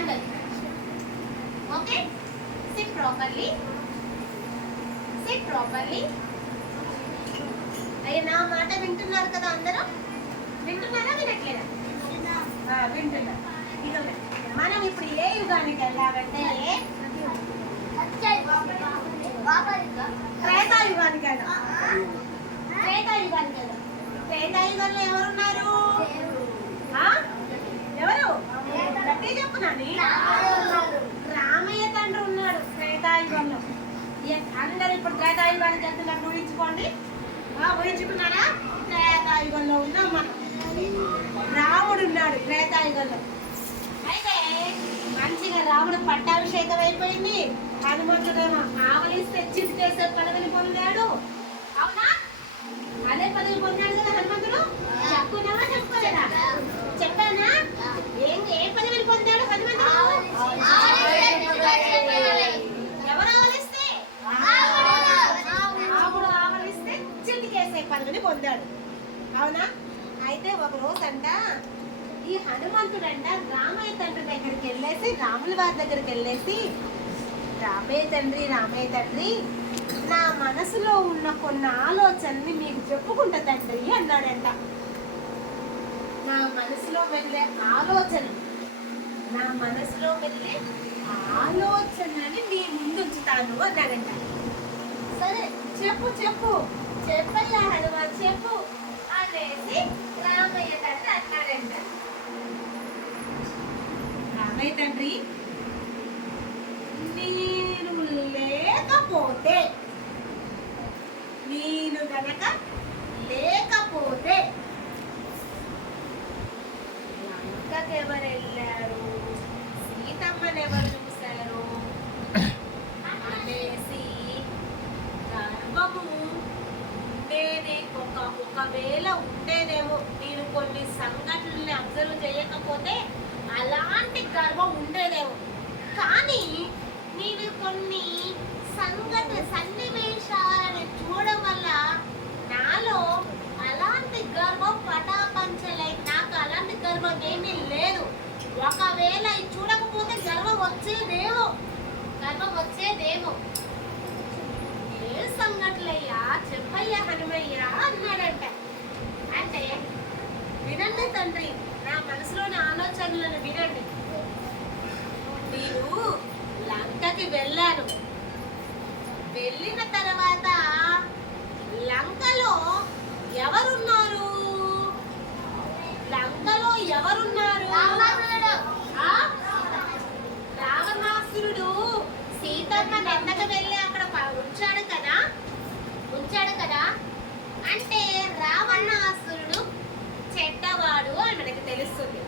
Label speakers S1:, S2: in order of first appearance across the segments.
S1: అందరు Okay? Sit properly. Sit properly. అయ్యా నా మాట వింటున్నారు కదా అందరూ? వింటున్నారా వినట్లేదా? వింటున్నారు. మనం ఇప్పుడు ఏ యుగానికి వెళ్ళామంటే? త్రేతాయుగానికి వెళ్దాం త్రేతాయుగానికి వెళ్దాం త్రేతాయుగంలో ఎవరున్నారు? ఎవరు? గట్టి రామయ్య తండ్రి ఉన్నాడు త్రేతాయుగంలో. అందరూ ఇప్పుడు త్రేతాయుగానికి వెళ్తున్నట్టు ఊహించుకోండి. ఊహించుకున్నారా? త్రేతాయుగంలో ఉన్నాం మనం. రాముడు ఉన్నాడు త్రేతాయుగంలో. అయితే మంచిగా రాముడు పట్టాభిషేకం అయిపోయింది. హనుమంతుడేమో ఆవలిస్తే చిటికేసే పదవిని పొందాడు. అవునా? అదే పదవి పొందాడు కదా హనుమంతుడు? చెప్పుకున్నావా చెప్పుకోలేదా చెప్పానా ఏం ఏ పదవిని పొందాడు హనుమంతుడు ఎవరు ఆవలిస్తే రాముడు ఆవలిస్తే చిటికేసే పదవిని పొందాడు. అవునా? అయితే ఒక రోజు అంట ఈ హనుమంతుడంట రామయ్య తండ్రి దగ్గరికి వెళ్ళేసి రాముల వారి దగ్గరికి వెళ్ళేసి రామయ్య తండ్రి రామయ్య తండ్రి నా మనసులో ఉన్న కొన్ని ఆలోచనని మీకు చెప్పుకుంటా తండ్రి అన్నాడంట. నా మనసులో వెళ్ళే ఆలోచన నా మనసులో వెళ్ళే ఆలోచనని మీ ముందు ఉంచుతాను అన్నారంట సరే చెప్పు చెప్పు చెప్పల్లా హనుమాన్ చెప్పు అనేసి రామయ్య తండ్రి అన్నారంట రామయ్య తండ్రి నేను లేకపోతే నేను గనక లేకపోతే లంకకి ఎవరు వెళ్ళారు సీతమ్మని ఎవరు చూశారు అనేసి గర్వము ఉండేది ఒక ఒకవేళ ఉండేదేమో నేను కొన్ని సంఘటనల్ని అబ్జర్వ్ చేయకపోతే అలాంటి గర్వం ఉండేదేమో కానీ నేను కొన్ని సంఘటన సన్నివేశాలను చూడడం వల్ల నాలో అలాంటి గర్వం పటాపంచలే నాకు అలాంటి గర్వం ఏమీ లేదు ఒకవేళ ఇది చూడకపోతే గర్వం వచ్చేదేమో. కర్మ వచ్చేదేమో. ఏ సంగతులయ్యా? చెప్పయ్యా హనుమయ్యా అన్నాడంట. అంటే వినండి తండ్రి నా మనసులోని ఆలోచనలను వినండి. నేను లంకకి వెళ్ళాను. వెళ్ళిన తర్వాత లంకలో ఎవరున్నారు? లంకలో ఎవరున్నారు ఆ? రావణాసురుడు సీతమ్మ నందక వెళ్ళి అక్కడ ప- ఉంచాడు కదా ఉంచాడు కదా అంటే రావణాసురుడు చెడ్డవాడు అని మనకి తెలుస్తుంది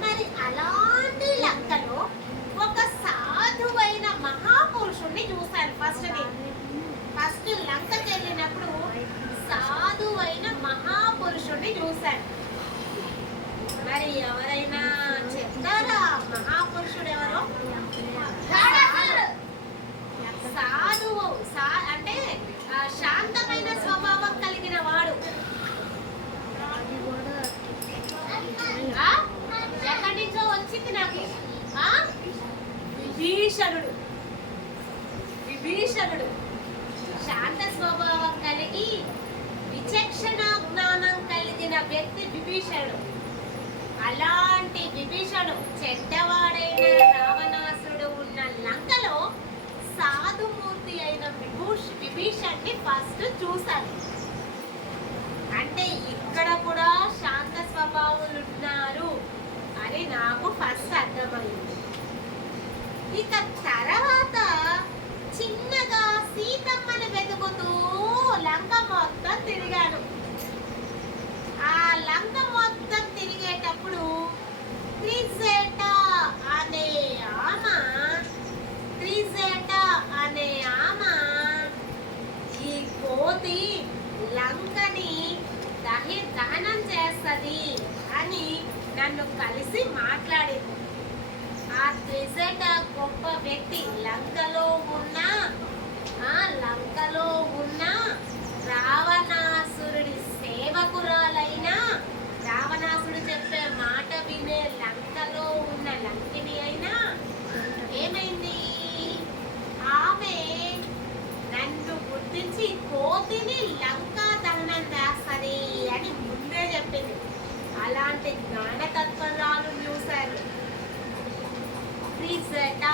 S1: మరి అలాంటి లంకలో ఒక సాధువైన మహాపురుషుణ్ణి చూశాను ఫస్ట్ నేను ఫస్ట్ లంకకి వెళ్ళినప్పుడు సాధువైన మహాపురుషుణ్ణి చూశాను మరి ఎవరైనా చెప్తారా మహాపురుషుడు ఎవరో సాధువు సా అంటే ఆ, శాంతమైన స్వభావం కలిగిన వాడు ఆ? ఎక్కడి నుంచో వచ్చింది నాకు ఆ? విభీషణుడు విభీషణుడు శాంత స్వభావం కలిగి విచక్షణ జ్ఞానం కలిగిన వ్యక్తి విభీషణుడు అలాంటి విభీషణుడు చెడ్డవాడైన రావణాసురుడు ఉన్న లంకలో సాధుమూర్తి అయిన విభూష్ విభీషణ్ణి ఫస్ట్ చూశాను అంటే ఇక్కడ కూడా శాంత స్వభావులు ఉన్నారు అని నాకు ఫస్ట్ అర్థమైంది ఇక తర్వాత చిన్నగా సీతమ్మని వెతుకుతూ లంక మొత్తం తిరిగాను ఆ లంక మొత్తం తిరిగేటప్పుడు త్రిజేట అనే ఆమ త్రిజేట అనే ఆమ ఈ కోతి లంకని దహి దహనం చేస్తది అని నన్ను కలిసి మాట్లాడింది ఆ త్రిజట గొప్ప వ్యక్తి లంకలో ఉన్న ఆ లంకలో ఉన్న రావణాసురుడి సేవకురాలైన రావణాసుడు చెప్పే మాట వినే లంకలో ఉన్న లంకిని అయినా త్రిజట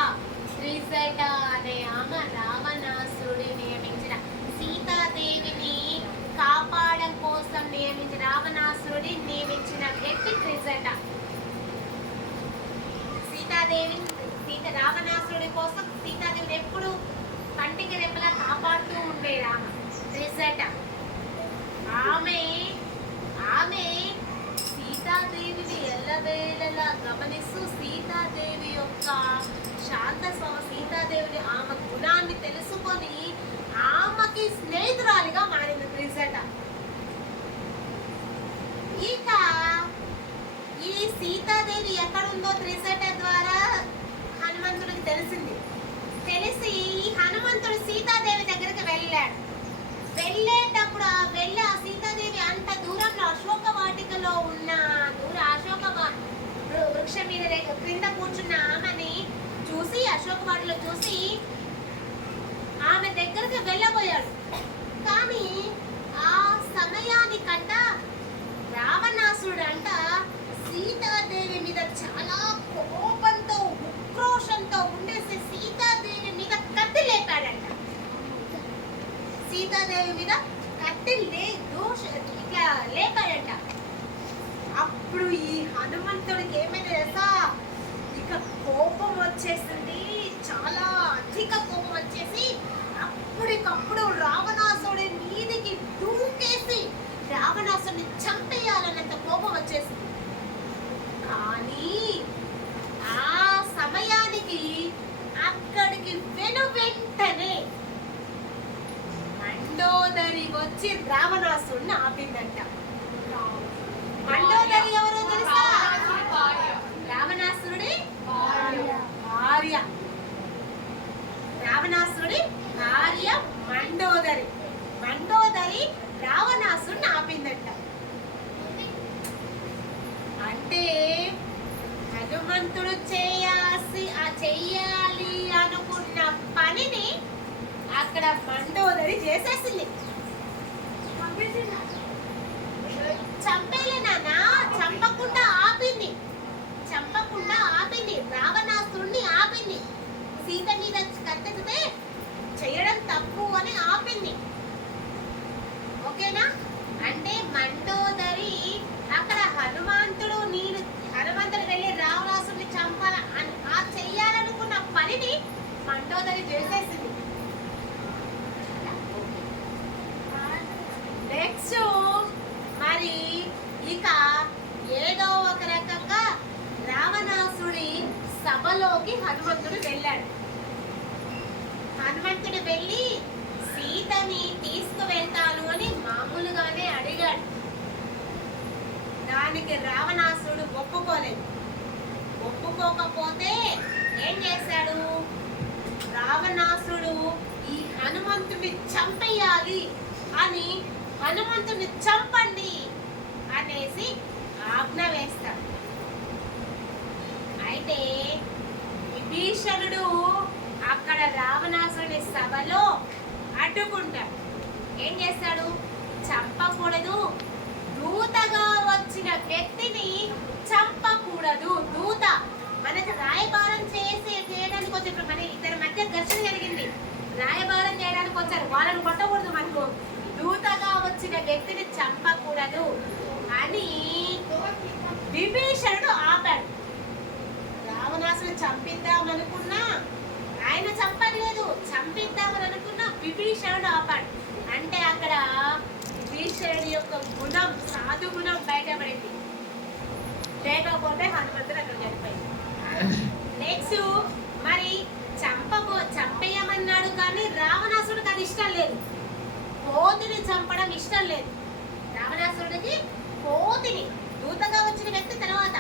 S1: త్రిజట అనే ఆమె రావణాసురుడి నియమించిన సీతాదేవిని కాపాడడం కోసం నియమించిన రావణాసురుడి నియమించిన వ్యక్తి త్రిజట సీతాదేవి సీత రావణాసురుడి కోసం సీతాదేవిని ఎప్పుడు కంటికి రెప్పలా కాపాడుతూ ఉండే ఆమె ఆమె ఆమె సీతాదేవిని ఎల్లవేళలా గమనిస్తూ సీతాదేవి యొక్క శాంత స్వభావ సీతాదేవిని ఆమె గుణాన్ని తెలుసుకొని ఆమెకి స్నేహితురాలిగా మారింది. రిజట ఇక ఈ సీతాదేవి ఎక్కడుందో త్రి ద్వారా హనుమంతుడికి తెలిసింది తెలిసి ఈ హనుమంతుడు సీతాదేవి దగ్గరికి వెళ్ళాడు వెళ్ళేటప్పుడు ఆ వెళ్ళి ఆ సీతాదేవి అంత దూరంలో అశోక వాటికలో ఉన్న దూర అశోక వా- వృక్షం మీద క్రింద కూర్చున్న ఆమెని చూసి అశోక వాటిలో చూసి ఆమె దగ్గరికి వెళ్ళబోయాడు. కానీ ఆ సమయానికంట రావణాసుడు అంట సీతాదేవి మీద చాలా కోపంతో ఉక్రోషంతో ఉండేసి సీతాదేవి మీద కత్తి లేపాడంట సీతాదేవి మీద కత్తి లే దోష ఇట్లా లేపాడంట అప్పుడు ఈ హనుమంతుడికి ఏమైనా తెలుసా ఇక కోపం వచ్చేసింది చాలా అధిక కోపం వచ్చేసి అప్పటికప్పుడు రావణాసుడి మీదికి దూకేసి రావణాసుడిని చంపేయాలన్నంత కోపం వచ్చేసింది కానీ ఆ సమయానికి అక్కడికి వెను వెంటనే మండోదరి వచ్చి రావణాసుడిని ఆపిందంట. మండోదరి ఎవరో తెలుసా? రావణాసురుడి భార్య. రావణాసురుడి భార్య మండోదరి. మండోదరి రావణాసురుడిని ఆపిందంట. అంటే హనుమంతుడు చేయాల్సి ఆ చెయ్యాలి అనుకున్న పనిని అక్కడ మండోదరి చేసేసింది. చంపేలే నాన్న చంపకుండా ఆపింది. చంపకుండా ఆపింది. రావణాసురుణ్ణి ఆపింది. సీత మీద కత్తెత్తితే చేయడం తప్పు అని ఆపింది. ఓకేనా? అంటే మండోదరి అక్కడ హనుమంతుడు నేను హనుమంతుడు వెళ్ళి రావణాసురుని చంపాల అన్- ఆ చెయ్యాలనుకున్న పనిని మండోదరి చేసేసింది నెక్స్ట్ మరి ఇక ఏదో ఒక రకంగా రావణాసుడి సభలోకి హనుమంతుడు వెళ్ళాడు హనుమంతుడు వెళ్ళి సీతని తీసుకువెళ్తాను అని మామూలుగానే అడిగాడు దానికి రావణాసుడు ఒప్పుకోలేదు. ఒప్పుకోకపోతే ఏం చేశాడు? రావణాసుడు ఈ హనుమంతుడిని చంపేయాలి అని హనుమంతుడిని చంపండి అనేసి ఆజ్ఞ వేస్తాడు. అయితే విభీషణుడు అక్కడ రావణాసుని సభలో అడ్డుకుంటాడు. ఏం చేస్తాడు? చంపకూడదు దూతగా వచ్చిన వ్యక్తిని చంపకూడదు. దూత మనకు రాయబారం చేసి చేయడానికి వచ్చి ఇప్పుడు మన ఇద్దరి మధ్య ఘర్షణ జరిగింది. రాయబారం చేయడానికి వచ్చారు. వాళ్ళని కొట్టకూడదు మనకు. దూతగా వచ్చిన వ్యక్తిని చంపకూడదు అని విభీషణుడు ఆపాడు. రావణాసుడు చంపిద్దామనుకున్నా ఆయన చంపలేదు. చంపిద్దామని అనుకున్నా విభీషణుడు ఆపాడు. అంటే అక్కడ ఈశ్వరుడి యొక్క గుణం సాధు గుణం బయటపడింది. లేకపోతే హనుమంతుడు అక్కడ చనిపోయింది. నెక్స్ట్ మరి చంపబో చంపేయమన్నాడు కానీ రావణాసుడికి అది ఇష్టం లేదు. కోతిని చంపడం ఇష్టం లేదు. రావణాసురుడికి కోతిని దూతగా వచ్చిన వ్యక్తి తర్వాత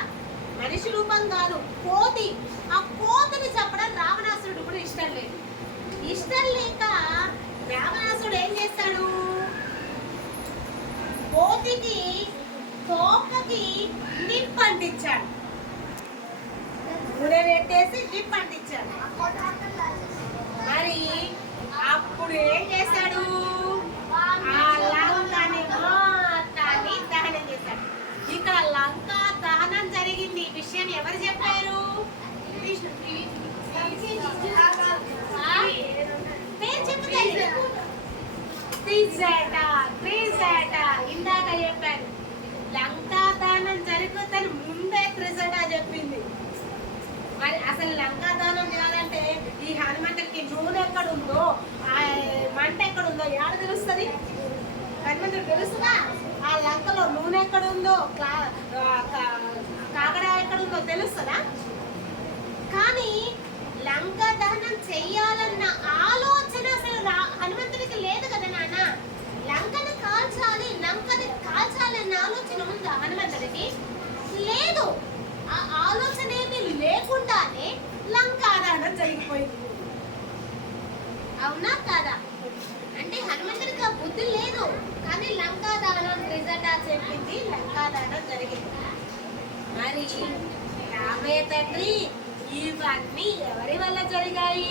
S1: మనిషి రూపం కాదు కోతి ఆ కోతిని చంపడం రావణాసురుడు కూడా ఇష్టం లేదు. ఇష్టం లేక రావణాసుడు ఏం చేస్తాడు? కోతికి తోకకి నిప్పు అంటించాడు. నూనె పెట్టేసి నిప్ అంటించాడు. మరి అప్పుడు ఏం చేశాడు? ఆ లంకని మొత్తాన్ని దహనం చేశాడు. ఇక్కడ లంక దహనం జరిగింది. ఈ విషయం ఎవరు చెప్పారు? నేను చెప్తాను త్రీ జేట ఇందాక చెప్పాను. లంకా దానం జరుగుతుంది ముందే త్రిజట చెప్పింది. మరి అసలు లంకా దానం చేయాలంటే ఈ హనుమంతుడికి నూనె ఎక్కడుందో ఆ మంట ఎక్కడుందో ఎక్కడ తెలుస్తుంది? హనుమంతుడు తెలుస్తుందా? ఆ లంకలో నూనె ఎక్కడుందో? క్లాస్ లంకా జరిగిపోయింది అవునా కాదా? అంటే హనుమంతుడికి బుద్ధి లేదు. కానీ లంకా దహనం రిజల్ట్ చెప్పింది లంకా దహనం జరిగింది. మరి రామయ్య తండ్రి ఇవన్నీ ఎవరి వల్ల జరిగాయి?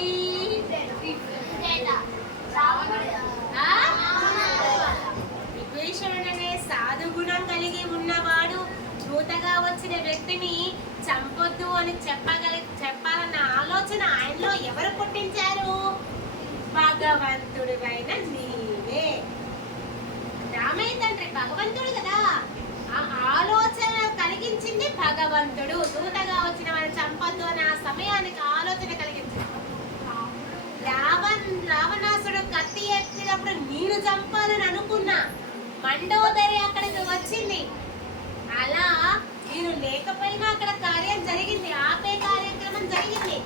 S1: విభీషణుడు అనే సాధుగుణం కలిగి ఉన్నవాడు దూతగా వచ్చిన వ్యక్తిని చంపొద్దు అని చెప్పగల ఆలోచన ఆయనలో ఎవరు పుట్టించారు? భగవంతుడివైన నీవే. రామయ్య తండ్రి భగవంతుడు కదా. ఆ ఆలోచన కలిగించింది భగవంతుడు. దూతగా వచ్చిన వాడిని చంపొద్దు అని ఆ సమయానికి ఆలోచన కలిగించింది. రావణ్ రావణాసుడు కత్తి ఎత్తినప్పుడు నేను చంపాలని అనుకున్నా మండోదరి అక్కడికి వచ్చింది. అలా నేను లేకపోయినా అక్కడ కార్యం జరిగింది ఆపే కార్యక్రమం జరిగింది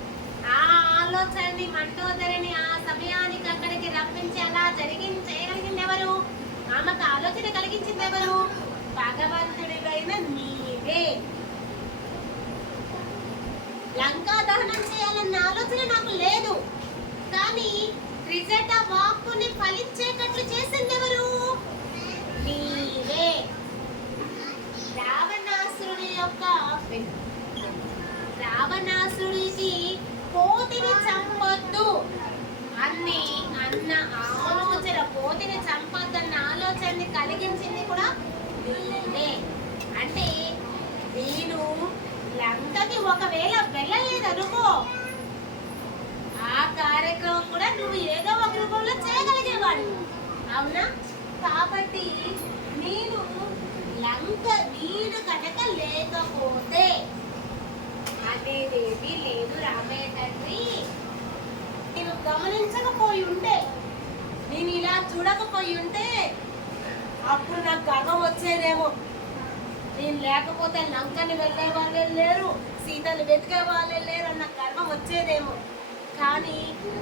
S1: ఆ ఆలోచనని మండోదరిని ఆ సమయానికి అక్కడికి రప్పించి అలా జరిగింది చేయగలిగింది ఎవరు ఆమెకు ఆలోచన కలిగించింది ఎవరు? భగవంతుడివైన నీవే. లంకా దహనం చేయాలన్న ఆలోచన నాకు లేదు. కానీ త్రిజట వాక్కుని ఫలించేటట్లు చేసింది ఎవరు? నీవే. రావణాసురుడి యొక్క రావణాసురుడికి కోతిని చంపొద్దు. అన్ని అన్న ఆలోచన కోతిని చంప కలిగించింది కూడా నీవే అంటే నేను లంకకి ఒకవేళ వెళ్ళలేదనుకో ఆ కార్యక్రమం కూడా నువ్వు ఏదో ఒక రూపంలో చేయగలిగేవాడు. అవునా? కాబట్టి నేను లంక నీడు కనుక లేకపోతే అనేదేమీ లేదు రామయ్య తండ్రి. నేను గమనించకపోయి ఉంటే నేను ఇలా చూడకపోయి ఉంటే అప్పుడు నాకు గర్వం వచ్చేదేమో. నేను లేకపోతే లంకని వెళ్ళే వాళ్ళే లేరు సీతను వెతికే వాళ్ళే లేరు అన్న గర్వం వచ్చేదేమో. కానీ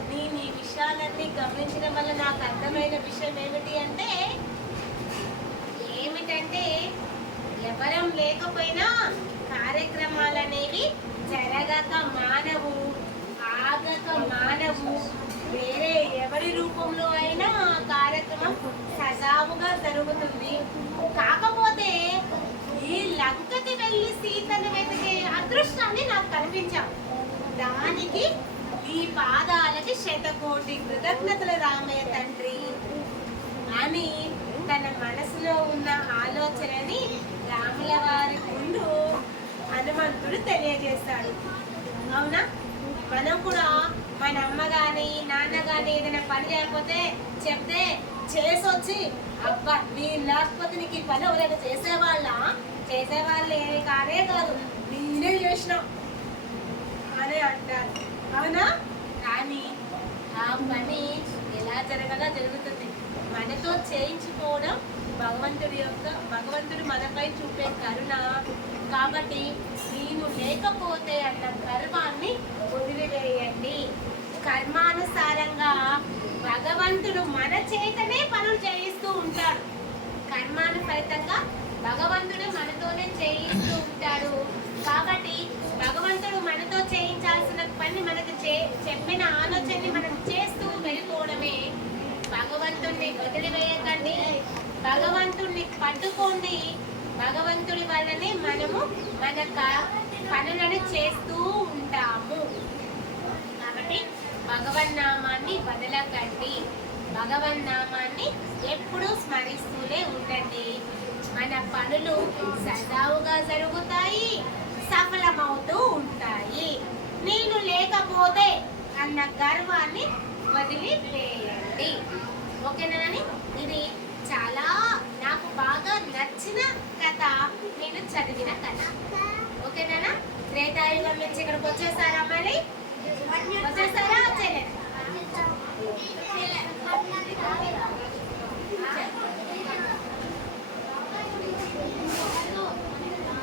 S1: నేను ఈ విషయాలన్నీ గమనించడం వల్ల నాకు అర్థమైన విషయం ఏమిటి అంటే ఏమిటంటే ఎవరం లేకపోయినా కార్యక్రమాలు అనేవి జరగక మానవు ఆగక మానవు. వేరే ఎవరి రూపంలో అయినా కార్యక్రమం సజావుగా జరుగుతుంది. కాకపోతే ఈ లంకకి వెళ్ళి సీతను వెతికే అదృష్టాన్ని నాకు కనిపించావు. దానికి ఈ పాదాలకి శతకోటి కృతజ్ఞతలు రామయ్య తండ్రి అని తన మనసులో ఉన్న ఆలోచనని రాముల వారి ముందు హనుమంతుడు తెలియజేశాడు. అవునా? మనం కూడా మన అమ్మ కానీ నాన్న కానీ ఏదైనా పని చేయకపోతే చెప్తే చేసొచ్చి అబ్బా నీ లేకపోతే నీకు ఈ పని ఎవరైనా చేసేవాళ్ళ? చేసేవాళ్ళే కానే కాదు నేనే చేసినా అనే అంటారు. అవునా? కానీ ఆ పని ఎలా జరగలా జరుగుతుంది. మనతో చేయించుకోవడం భగవంతుడి యొక్క భగవంతుడు మనపై చూపే కరుణ. కాబట్టి నేను లేకపోతే అన్న గర్వాన్ని కర్మానుసారంగా భగవంతుడు మన చేతనే పనులు చేయిస్తూ ఉంటాడు. కర్మాను ఫలితంగా భగవంతుడు మనతోనే చేయిస్తూ ఉంటాడు. కాబట్టి భగవంతుడు మనతో చేయించాల్సిన పని మనకు చే చెప్పిన ఆలోచనని మనం చేస్తూ వెళ్ళిపోవడమే. భగవంతుణ్ణి వదిలివేయకండి. భగవంతుణ్ణి పట్టుకోండి. భగవంతుడి వల్లనే మనము మన క- పనులను చేస్తూ ఉంటాము. భగవన్నామాన్ని వదలకండి. భగవన్నామాన్ని ఎప్పుడూ స్మరిస్తూనే ఉండండి. మన పనులు సజావుగా జరుగుతాయి సఫలమవుతూ ఉంటాయి. నేను లేకపోతే అన్న గర్వాన్ని వదిలివేయండి. ఓకేనా ఇది చాలా నాకు బాగా నచ్చిన కథ. నేను చదివిన కథ. ఓకేనా త్రేతాయుగం నుంచి ఇక్కడికి వచ్చేసారా మరి?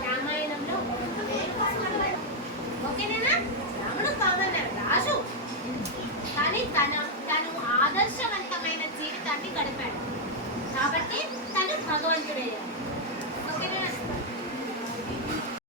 S1: రామాయణంలో రాజు. కానీ తన తను ఆదర్శవంతమైన జీవితాన్ని గడిపాడు. కాబట్టి తను భగవంతుడయ్యాడు.